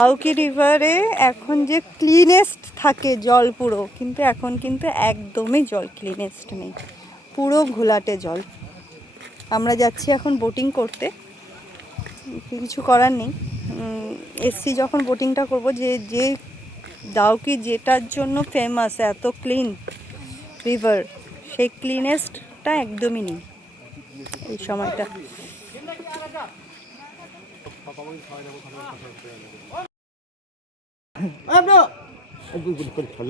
ডাউকি রিভারে এখন যে ক্লিনেস্ট থাকে জল পুরো, কিন্তু এখন কিন্তু একদমই জল ক্লিনেস্ট নেই, পুরো ঘোলাটে জল। আমরা যাচ্ছি এখন বোটিং করতে, কিছু করার নেই। এসছি যখন বোটিংটা করব, যে ডাউকি যেটার জন্য ফেমাস, এত ক্লিন রিভার, সেই ক্লিনেস্টটা একদমই নেই এই সময়টা।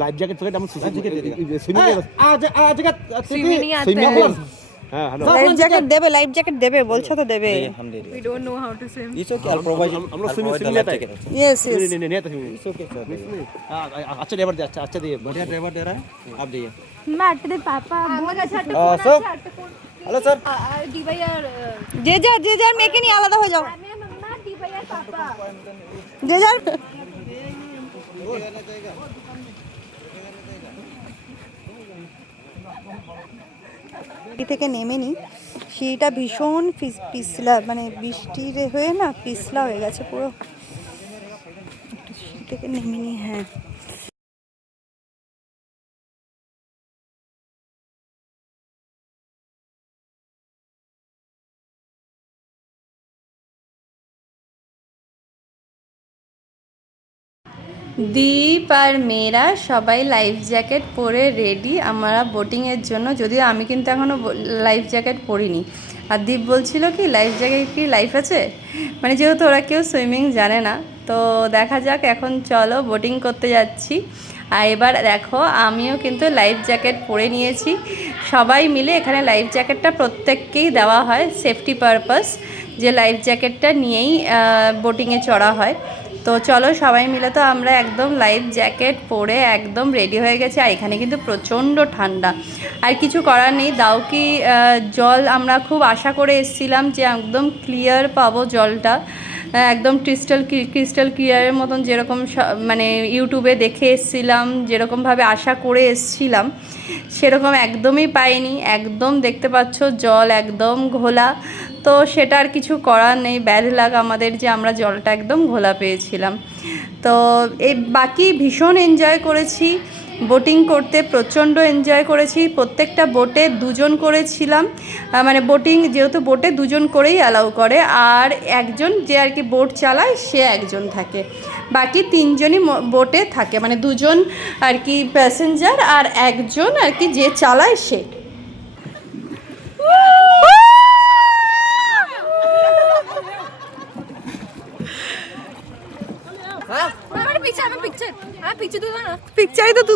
लाइफ जैकेट तो हम লাইফ জ্যাকেট দেবে, লাইফ জ্যাকেট দেবে বলছো তো দেবে। We don't know how to swim. It's okay, I'll provide. हम लोग स्विमिंग लेते हैं। यस यस नहीं नहीं नहीं तो It's okay, sir. अच्छा ड्राइवर दे, अच्छा दिए बढ़िया ड्राइवर दे रहा है, आप जाइए। मैं तेरे पापा बोल sir. हेलो सर दी भैया যে যার মেয়েকে নিয়ে আলাদা হয়ে যাও, मैं मम्मा दी भैया पापा যে যার। থেকে নেমে নি, সিঁড়িটা ভীষণ পিছলা, মানে বৃষ্টির হয়ে না পিছলা হয়ে গেছে পুরো। একটু সিঁড়ি থেকে নেমে নি। হ্যাঁ, দীপ আর মেয়েরা সবাই লাইফ জ্যাকেট পরে রেডি আমরা বোটিংয়ের জন্য। যদিও আমি কিন্তু এখনও লাইফ জ্যাকেট পরিনি। আর দীপ বলছিল কি লাইফ জ্যাকেট কি লাইফ আছে, মানে যেহেতু ওরা কেউ সুইমিং জানে না। তো দেখা যাক, এখন চলো বোটিং করতে যাচ্ছি। আর এবার দেখো আমিও কিন্তু লাইফ জ্যাকেট পরে নিয়েছি। সবাই মিলে এখানে লাইফ জ্যাকেটটা প্রত্যেককেই দেওয়া হয় সেফটি পারপাস, যে লাইফ জ্যাকেটটা নিয়েই বোটিংয়ে চড়া হয়। তো চলো সবাই মিলে তো আমরা একদম লাইফ জ্যাকেট পরে একদম রেডি হয়ে গেছি। আর এখানে কিন্তু প্রচণ্ড ঠান্ডা, আর কিছু করার নেই। ডাউকি জল আমরা খুব আশা করে এসেছিলাম যে একদম ক্লিয়ার পাবো জলটা, একদম ক্রিস্টাল ক্লিয়ারের মতন, যেরকম মানে ইউটিউবে দেখে এসেছিলাম, যেরকমভাবে আশা করে এসেছিলাম সেরকম একদমই পাইনি। একদম দেখতে পাচ্ছ জল একদম ঘোলা। তো সেটা আর কিছু করার নেই, ব্যাড লাগ আমাদের যে আমরা জলটা একদম ঘোলা পেয়েছিলাম। তো এই বাকি ভীষণ এনজয় করেছি, বোটিং করতে প্রচণ্ড এনজয় করেছি। প্রত্যেকটা বোটে দুজন করেছিলাম, মানে বোটিং যেহেতু বোটে দুজন করেই অ্যালাউ করে, আর একজন যে আর কি বোট চালায় সে একজন থাকে, বাকি তিনজনই বোটে থাকে, মানে দুজন আর কি প্যাসেঞ্জার আর একজন আর কি যে চালায় সে। पिक्चर पिक्चर पिक्चर পিকচারই তো